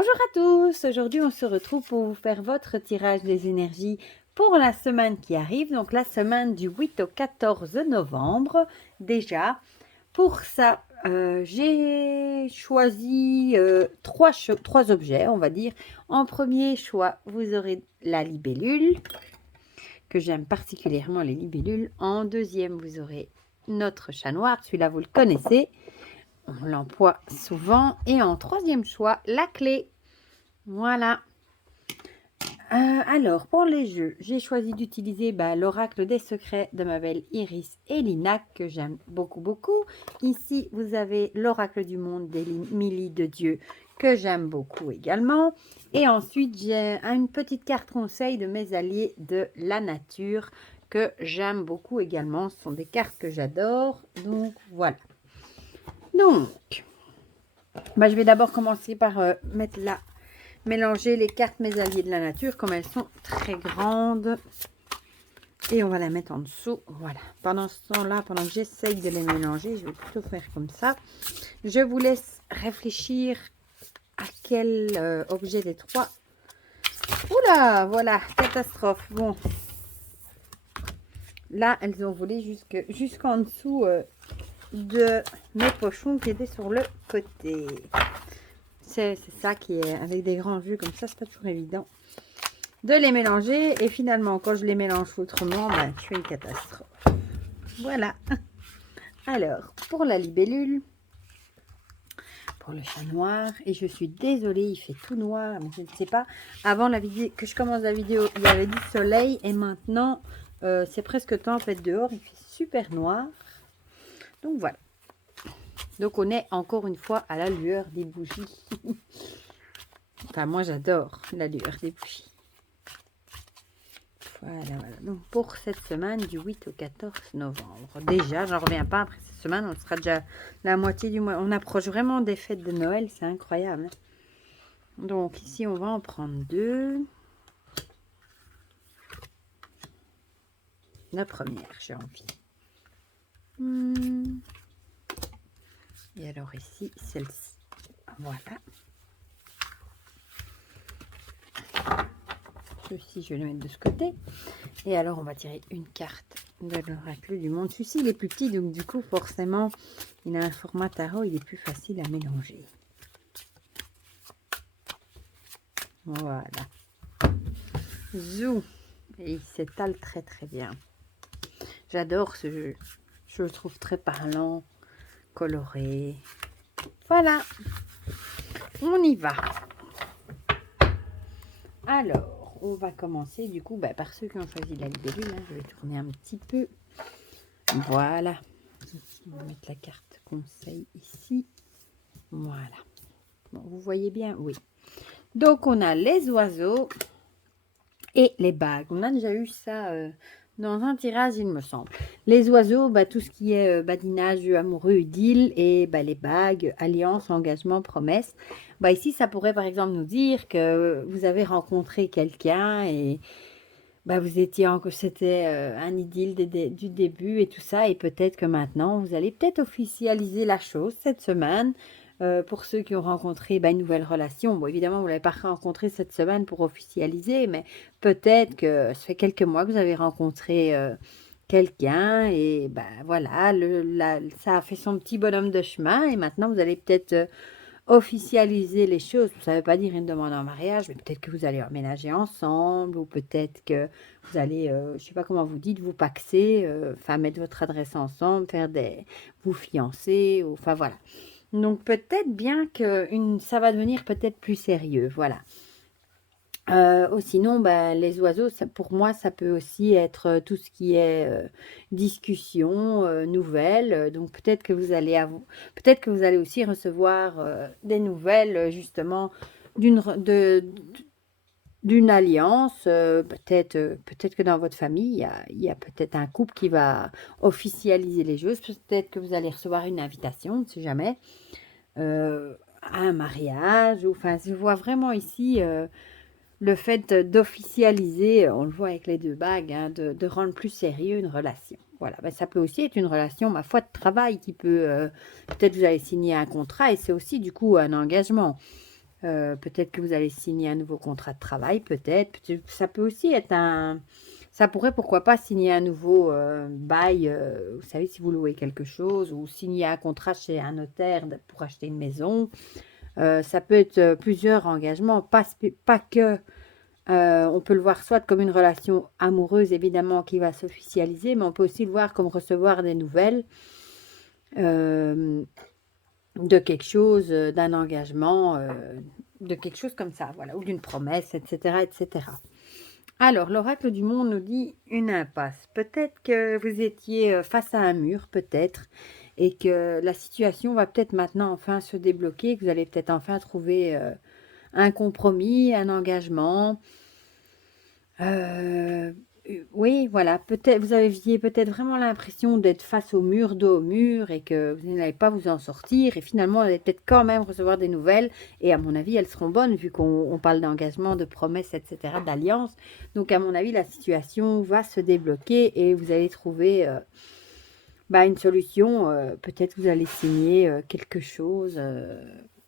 Bonjour à tous, aujourd'hui on se retrouve pour vous faire votre tirage des énergies pour la semaine qui arrive, donc la semaine du 8 au 14 novembre. Déjà, pour ça, j'ai choisi trois objets, on va dire. En premier choix, vous aurez la libellule, que j'aime particulièrement les libellules. En deuxième, vous aurez notre chat noir, celui-là vous le connaissez. On l'emploie souvent. Et en troisième choix, la clé. Voilà. Alors, pour les jeux, j'ai choisi d'utiliser l'oracle des secrets de ma belle Iris et Lina, que j'aime beaucoup, beaucoup. Ici, vous avez l'oracle du monde d'Émilie de Dieu, que j'aime beaucoup également. Et ensuite, j'ai une petite carte conseil de mes alliés de la nature, que j'aime beaucoup également. Ce sont des cartes que j'adore. Donc, voilà. Donc, je vais d'abord commencer par mettre la mélanger les cartes mes alliés de la nature comme elles sont très grandes et on va la mettre en dessous. Voilà, pendant ce temps là, pendant que j'essaye de les mélanger, je vais plutôt faire comme ça. Je vous laisse réfléchir à quel objet des trois. Oula, voilà, catastrophe. Bon, là elles ont volé jusqu'en dessous de mes pochons qui étaient sur le côté. C'est ça qui est, avec des grands jeux comme ça, c'est pas toujours évident de les mélanger. Et finalement, quand je les mélange autrement, je fais une catastrophe. Voilà. Alors, pour la libellule, pour le chat noir, et je suis désolée, il fait tout noir, mais je ne sais pas. Avant la vidéo, que je commence la vidéo, il y avait du soleil, et maintenant, c'est presque tempête dehors, il fait super noir. Donc voilà. Donc on est encore une fois à la lueur des bougies. Enfin, moi j'adore la lueur des bougies. Voilà. Donc pour cette semaine du 8 au 14 novembre. Déjà, j'en reviens pas, après cette semaine, on sera déjà la moitié du mois. On approche vraiment des fêtes de Noël, c'est incroyable. Donc ici, on va en prendre deux. La première, j'ai envie. Et alors ici, celle-ci. Voilà. Ceci, je vais le mettre de ce côté. Et alors, on va tirer une carte de l'oracle du monde. Celui-ci, il est plus petit, donc du coup, forcément, il a un format tarot, il est plus facile à mélanger. Voilà. Zou. Et il s'étale très très bien. J'adore ce jeu. Je le trouve très parlant, coloré. Voilà. On y va. Alors, on va commencer du coup par ceux qui ont choisi la libellule. Je vais tourner un petit peu. Voilà. On va mettre la carte conseil ici. Voilà. Bon, vous voyez bien? Oui. Donc, on a les oiseaux et les bagues. On a déjà eu ça dans un tirage, il me semble. Les oiseaux, tout ce qui est badinage, jeu amoureux, idylle, et les bagues, alliance, engagement, promesse. Ici, ça pourrait par exemple nous dire que vous avez rencontré quelqu'un et vous étiez c'était un idylle du début et tout ça. Et peut-être que maintenant, vous allez peut-être officialiser la chose cette semaine. Pour ceux qui ont rencontré une nouvelle relation. Bon, évidemment, vous ne l'avez pas rencontré cette semaine pour officialiser, mais peut-être que ça fait quelques mois que vous avez rencontré quelqu'un et voilà, ça a fait son petit bonhomme de chemin et maintenant, vous allez peut-être officialiser les choses. Ça ne veut pas dire une demande en mariage, mais peut-être que vous allez emménager ensemble ou peut-être que vous allez, je ne sais pas comment vous dites, vous paxer, mettre votre adresse ensemble, vous fiancer, enfin voilà. Donc, peut-être bien que ça va devenir peut-être plus sérieux, voilà. Sinon, les oiseaux, pour moi, ça peut aussi être tout ce qui est discussion, nouvelles. Donc, peut-être que vous allez aussi recevoir des nouvelles, justement, d'une alliance. Peut-être que dans votre famille, il y a peut-être un couple qui va officialiser les choses. Peut-être que vous allez recevoir une invitation, on ne sait jamais, à un mariage. Enfin, je vois vraiment ici le fait d'officialiser, on le voit avec les deux bagues, de rendre plus sérieux une relation. Voilà, ça peut aussi être une relation, ma foi, de travail qui peut... peut-être vous allez signer un contrat et c'est aussi du coup un engagement. Peut-être que vous allez signer un nouveau contrat de travail, peut-être. Ça peut aussi être un... Ça pourrait, pourquoi pas, signer un nouveau bail, vous savez, si vous louez quelque chose, ou signer un contrat chez un notaire pour acheter une maison. Ça peut être plusieurs engagements, pas que... on peut le voir soit comme une relation amoureuse, évidemment, qui va s'officialiser, mais on peut aussi le voir comme recevoir des nouvelles de quelque chose, d'un engagement, de quelque chose comme ça, voilà, ou d'une promesse, etc., etc. Alors, l'oracle du monde nous dit une impasse. Peut-être que vous étiez face à un mur, peut-être, et que la situation va peut-être maintenant enfin se débloquer, que vous allez peut-être enfin trouver un compromis, un engagement. Oui, voilà, peut-être vous aviez peut-être vraiment l'impression d'être face au mur, dos au mur, et que vous n'allez pas vous en sortir, et finalement, vous allez peut-être quand même recevoir des nouvelles, et à mon avis, elles seront bonnes, vu qu'on parle d'engagement, de promesses, etc., d'alliance. Donc, à mon avis, la situation va se débloquer, et vous allez trouver une solution. Peut-être vous allez signer quelque chose...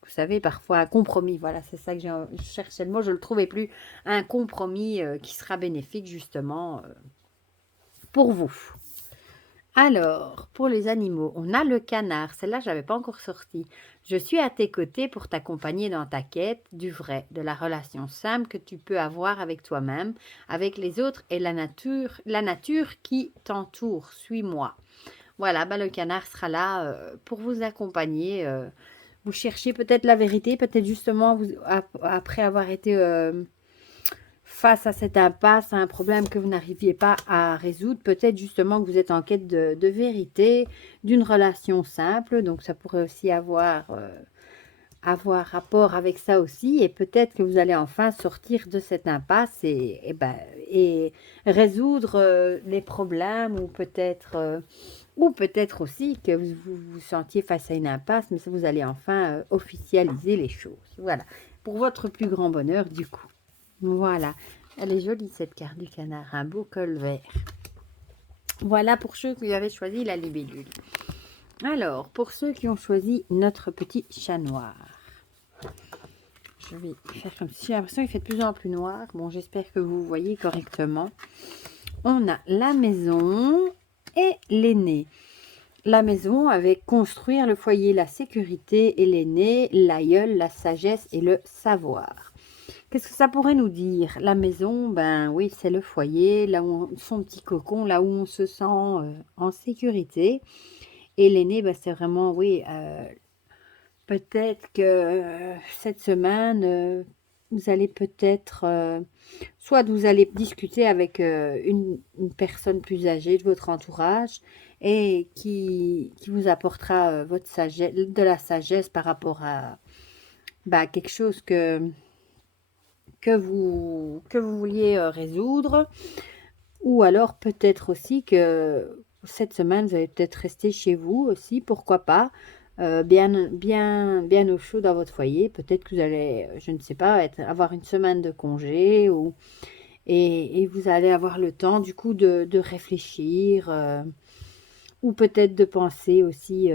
vous savez, parfois un compromis, voilà, c'est ça que je cherchais le mot, je ne le trouvais plus, un compromis qui sera bénéfique justement pour vous. Alors, pour les animaux, on a le canard, celle-là, je n'avais pas encore sorti. Je suis à tes côtés pour t'accompagner dans ta quête du vrai, de la relation simple que tu peux avoir avec toi-même, avec les autres et la nature qui t'entoure. Suis-moi. Voilà, le canard sera là pour vous accompagner. Vous cherchez peut-être la vérité, peut-être justement après avoir été face à cette impasse, à un problème que vous n'arriviez pas à résoudre, peut-être justement que vous êtes en quête de vérité, d'une relation simple, donc ça pourrait aussi avoir rapport avec ça aussi, et peut-être que vous allez enfin sortir de cette impasse et résoudre les problèmes, ou peut-être aussi que vous vous sentiez face à une impasse, mais ça, vous allez enfin officialiser les choses. Voilà, pour votre plus grand bonheur du coup. Voilà, elle est jolie cette carte du canard, un beau col vert. Voilà pour ceux qui avaient choisi la libellule. Alors, pour ceux qui ont choisi notre petit chat noir. Je vais faire comme si j'ai l'impression qu'il fait de plus en plus noir. Bon, j'espère que vous voyez correctement. On a la maison et l'aîné. La maison avec construire le foyer, la sécurité, et l'aîné, l'aïeul, la sagesse et le savoir. Qu'est-ce que ça pourrait nous dire? La maison, ben oui, c'est le foyer, là où son petit cocon, là où on se sent en sécurité. Et l'aîné, ben, c'est vraiment, oui, peut-être que cette semaine, vous allez peut-être, soit vous allez discuter avec une personne plus âgée de votre entourage et qui vous apportera votre sagesse, de la sagesse par rapport à quelque chose que vous vouliez résoudre. Ou alors peut-être aussi que cette semaine, vous allez peut-être rester chez vous aussi, pourquoi pas, bien au chaud dans votre foyer. Peut-être que vous allez, je ne sais pas, avoir une semaine de congé et vous allez avoir le temps du coup de réfléchir ou peut-être de penser aussi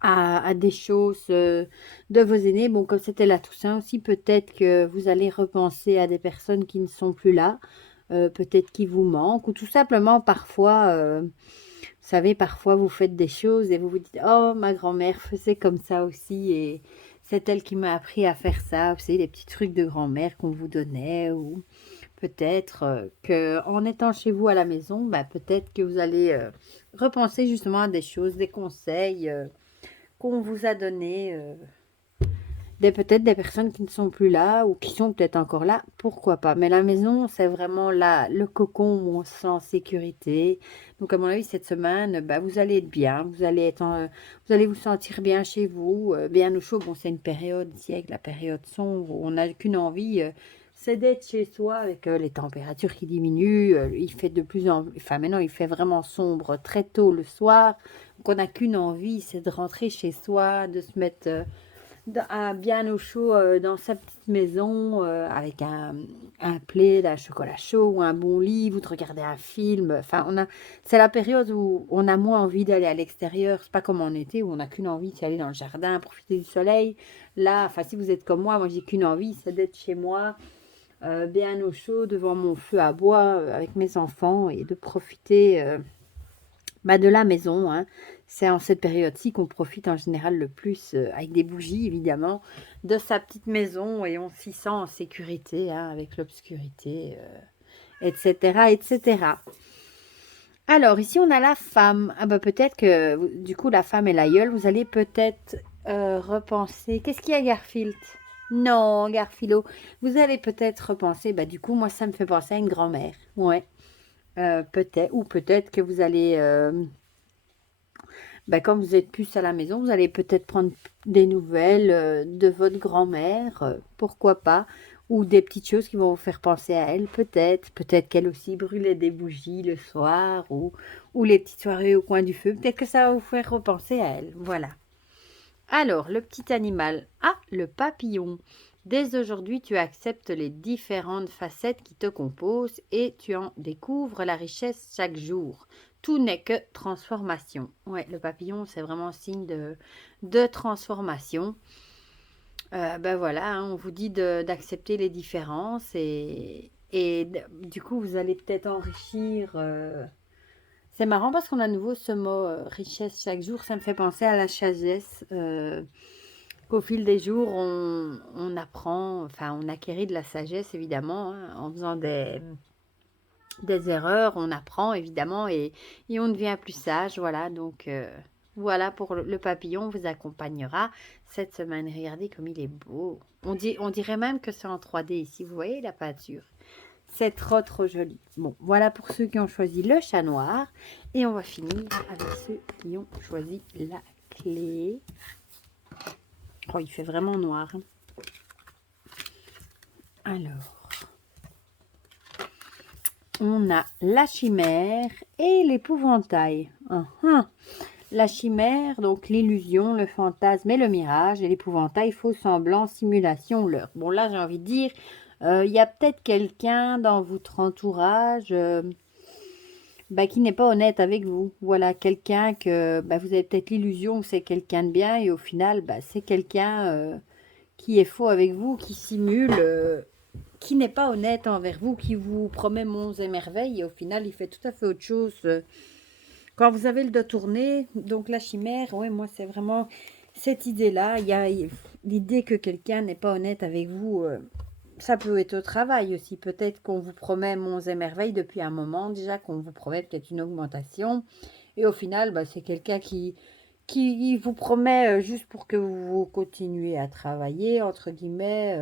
à des choses de vos aînés. Bon, comme c'était la Toussaint aussi, peut-être que vous allez repenser à des personnes qui ne sont plus là, peut-être qui vous manquent, ou tout simplement parfois, vous savez, parfois vous faites des choses et vous vous dites, oh, ma grand-mère faisait comme ça aussi, et c'est elle qui m'a appris à faire ça. Vous savez, les petits trucs de grand-mère qu'on vous donnait, ou peut-être que en étant chez vous à la maison, peut-être que vous allez repenser justement à des choses, des conseils qu'on vous a donné, peut-être des personnes qui ne sont plus là ou qui sont peut-être encore là, pourquoi pas. Mais la maison, c'est vraiment là, le cocon où on se sent en sécurité. Donc à mon avis, cette semaine, vous allez être bien, vous allez vous sentir bien chez vous, bien au chaud. Bon, c'est une période ici avec la période sombre où on n'a qu'une envie, c'est d'être chez soi avec les températures qui diminuent. Il fait de plus en plus, enfin maintenant il fait vraiment sombre très tôt le soir. Donc on n'a qu'une envie, c'est de rentrer chez soi, de se mettre bien au chaud dans sa petite maison avec un plaid, un chocolat chaud ou un bon lit, vous regardez un film. Enfin, c'est la période où on a moins envie d'aller à l'extérieur. C'est pas comme en été où on n'a qu'une envie d'aller dans le jardin, profiter du soleil. Là, enfin, si vous êtes comme moi j'ai qu'une envie, c'est d'être chez moi, bien au chaud, devant mon feu à bois, avec mes enfants et de profiter de la maison. Hein. C'est en cette période-ci qu'on profite en général le plus, avec des bougies évidemment, de sa petite maison et on s'y sent en sécurité hein, avec l'obscurité, etc., etc. Alors ici on a la femme. Ah bah peut-être que du coup la femme et l'aïeul, vous allez peut-être repenser. Qu'est-ce qu'il y a Garfield? Non, Garfilo. Vous allez peut-être repenser. Bah du coup moi ça me fait penser à une grand-mère. Ouais. Peut-être ou peut-être que vous allez quand vous êtes plus à la maison, vous allez peut-être prendre des nouvelles de votre grand-mère, pourquoi pas, ou des petites choses qui vont vous faire penser à elle, peut-être. Peut-être qu'elle aussi brûlait des bougies le soir, ou les petites soirées au coin du feu. Peut-être que ça va vous faire repenser à elle. Voilà. Alors, le petit animal. Ah, le papillon. Dès aujourd'hui, tu acceptes les différentes facettes qui te composent et tu en découvres la richesse chaque jour. Tout n'est que transformation. Ouais, le papillon, c'est vraiment un signe de transformation. Voilà, hein, on vous dit d'accepter les différences et du coup, vous allez peut-être enrichir. C'est marrant parce qu'on a à nouveau ce mot richesse chaque jour. Ça me fait penser à la sagesse. Qu'au fil des jours, on apprend, enfin, on acquérit de la sagesse évidemment hein, en faisant des erreurs. On apprend évidemment et on devient plus sage. Voilà, donc voilà pour le papillon, vous accompagnera cette semaine. Regardez comme il est beau. On dirait même que c'est en 3D ici. Vous voyez la peinture. C'est trop trop joli. Bon, voilà pour ceux qui ont choisi le chat noir. Et on va finir avec ceux qui ont choisi la clé. Oh, il fait vraiment noir. Alors, on a la chimère et l'épouvantail. La chimère, donc l'illusion, le fantasme et le mirage. Et l'épouvantail, faux semblant, simulation, leurre. Bon, là, j'ai envie de dire, il y a peut-être quelqu'un dans votre entourage qui n'est pas honnête avec vous. Voilà, quelqu'un que vous avez peut-être l'illusion que c'est quelqu'un de bien et au final, c'est quelqu'un qui est faux avec vous, qui simule, qui n'est pas honnête envers vous, qui vous promet monts et merveilles et au final, il fait tout à fait autre chose. Quand vous avez le dos tourné, donc la chimère, ouais, moi, c'est vraiment cette idée-là. Il y a l'idée que quelqu'un n'est pas honnête avec vous. Ça peut être au travail aussi. Peut-être qu'on vous promet monts et merveilles depuis un moment déjà, qu'on vous promet peut-être une augmentation. Et au final, c'est quelqu'un qui vous promet juste pour que vous continuez à travailler, entre guillemets.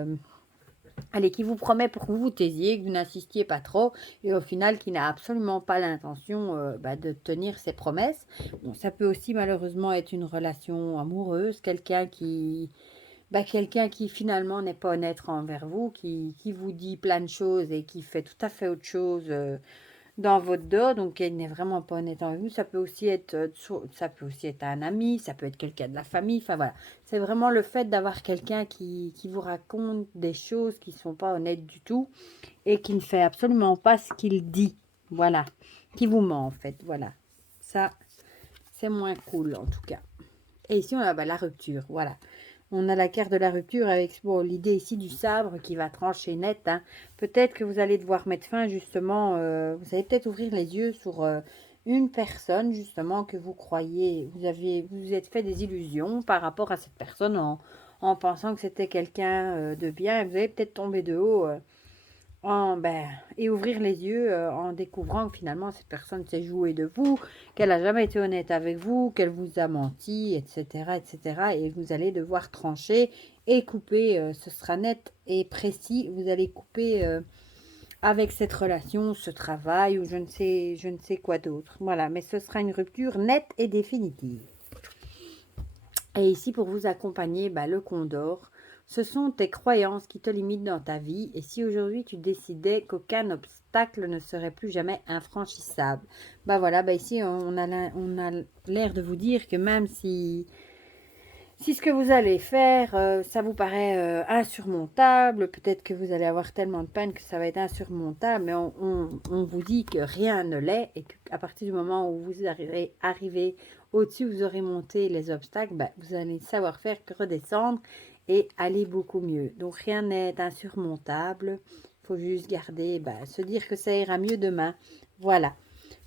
Allez, qui vous promet pour que vous vous taisiez, que vous n'insistiez pas trop, et au final, qui n'a absolument pas l'intention de tenir ses promesses. Bon, ça peut aussi malheureusement être une relation amoureuse, quelqu'un qui finalement n'est pas honnête envers vous, qui vous dit plein de choses et qui fait tout à fait autre chose dans votre dos, donc elle n'est vraiment pas honnête avec vous. Ça peut aussi être un ami, ça peut être quelqu'un de la famille. Enfin voilà, c'est vraiment le fait d'avoir quelqu'un qui vous raconte des choses qui ne sont pas honnêtes du tout et qui ne fait absolument pas ce qu'il dit. Voilà, qui vous ment en fait. Voilà, ça c'est moins cool en tout cas. Et ici on a la rupture. Voilà. On a la carte de la rupture avec l'idée ici du sabre qui va trancher net. Hein. Peut-être que vous allez devoir mettre fin justement, vous allez peut-être ouvrir les yeux sur une personne justement que vous croyez, vous êtes fait des illusions par rapport à cette personne en pensant que c'était quelqu'un de bien. Et vous allez peut-être tomber de haut et ouvrir les yeux en découvrant que finalement cette personne s'est jouée de vous, qu'elle n'a jamais été honnête avec vous, qu'elle vous a menti, etc., etc. Et vous allez devoir trancher et couper. Ce sera net et précis. Vous allez couper avec cette relation, ce travail ou je ne sais quoi d'autre. Voilà, mais ce sera une rupture nette et définitive. Et ici, pour vous accompagner, le condor. Ce sont tes croyances qui te limitent dans ta vie. Et si aujourd'hui, tu décidais qu'aucun obstacle ne serait plus jamais infranchissable. Voilà, ici, on a l'air de vous dire que même si Si ce que vous allez faire, ça vous paraît insurmontable, peut-être que vous allez avoir tellement de peine que ça va être insurmontable, mais on vous dit que rien ne l'est et qu'à partir du moment où vous arrivez au-dessus, vous aurez monté les obstacles, ben, vous allez savoir faire que redescendre et aller beaucoup mieux. Donc rien n'est insurmontable, il faut juste garder, ben, se dire que ça ira mieux demain. Voilà,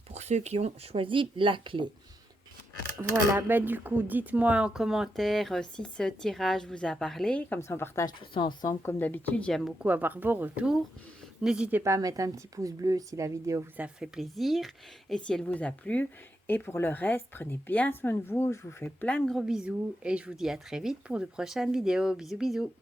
pour ceux qui ont choisi la clé. Voilà, bah du coup, dites-moi en commentaire si ce tirage vous a parlé. Comme ça, on partage tout ça ensemble. Comme d'habitude, j'aime beaucoup avoir vos retours. N'hésitez pas à mettre un petit pouce bleu si la vidéo vous a fait plaisir et si elle vous a plu. Et pour le reste, prenez bien soin de vous. Je vous fais plein de gros bisous et je vous dis à très vite pour de prochaines vidéos. Bisous, bisous.